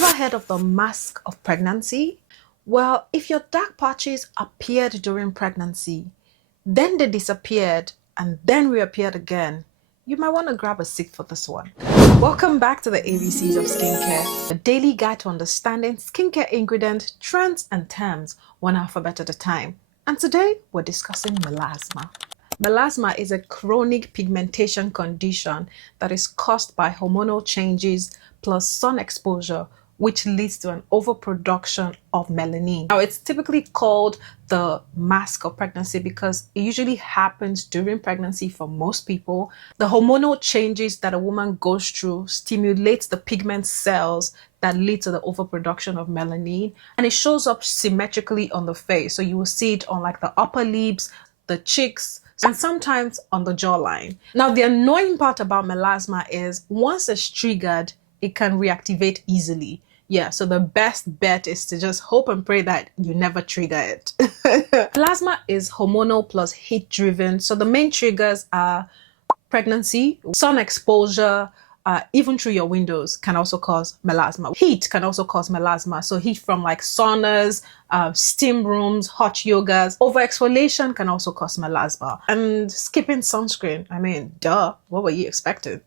Ever heard of the mask of pregnancy? Well, if your dark patches appeared during pregnancy, then they disappeared and then reappeared again, you might want to grab a seat for this one. Welcome back to the ABCs of skincare, a daily guide to understanding skincare ingredient trends and terms one alphabet at a time. And today we're discussing melasma. Melasma is a chronic pigmentation condition that is caused by hormonal changes plus sun exposure, which leads to an overproduction of melanin. Now, it's typically called the mask of pregnancy because it usually happens during pregnancy for most people. The hormonal changes that a woman goes through stimulates the pigment cells that lead to the overproduction of melanin, and it shows up symmetrically on the face. So you will see it on like the upper lips, the cheeks, and sometimes on the jawline. Now, the annoying part about melasma is once it's triggered, it can reactivate easily. Yeah, so the best bet is to just hope and pray that you never trigger it. Melasma is hormonal plus heat driven. So the main triggers are pregnancy, sun exposure, even through your windows can also cause melasma. Heat can also cause melasma. So heat from like saunas, steam rooms, hot yogas. Over exfoliation can also cause melasma. And skipping sunscreen, I mean, duh, what were you expecting?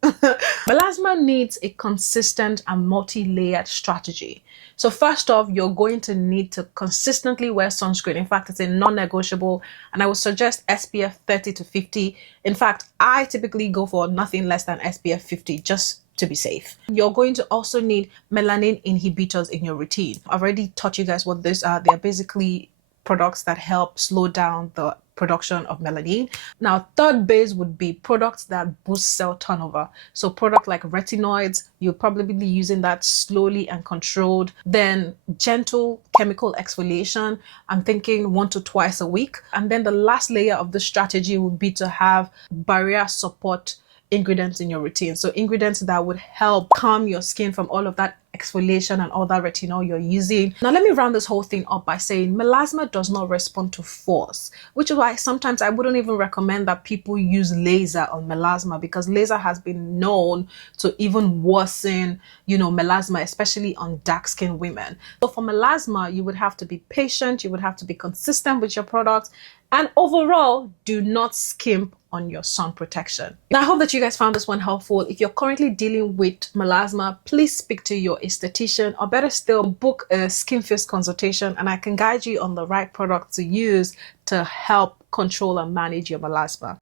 Melasma needs a consistent and multi-layered strategy. So first off, you're going to need to consistently wear sunscreen. In fact, it's a non-negotiable, and I would suggest SPF 30 to 50. In fact, I typically go for nothing less than SPF 50 just to be safe. You're going to also need melanin inhibitors in your routine. I've already taught you guys what these are. They're basically products that help slow down the production of melanin. Now, third base would be products that boost cell turnover. So product like retinoids, you'll probably be using that slowly and controlled. Then gentle chemical exfoliation, I'm thinking 1 to 2 a week. And then the last layer of the strategy would be to have barrier support ingredients in your routine. So ingredients that would help calm your skin from all of that exfoliation and all that retinol you're using. Now, let me round this whole thing up by saying melasma does not respond to force, which is why sometimes I wouldn't even recommend that people use laser on melasma, because laser has been known to even worsen, melasma, especially on dark-skinned women. So for melasma, you would have to be patient, you would have to be consistent with your products, and overall, do not skimp on your sun protection. Now, I hope that you guys found this one helpful. If you're currently dealing with melasma, please speak to your esthetician, or better still, book a skin first consultation, and I can guide you on the right product to use to help control and manage your melasma.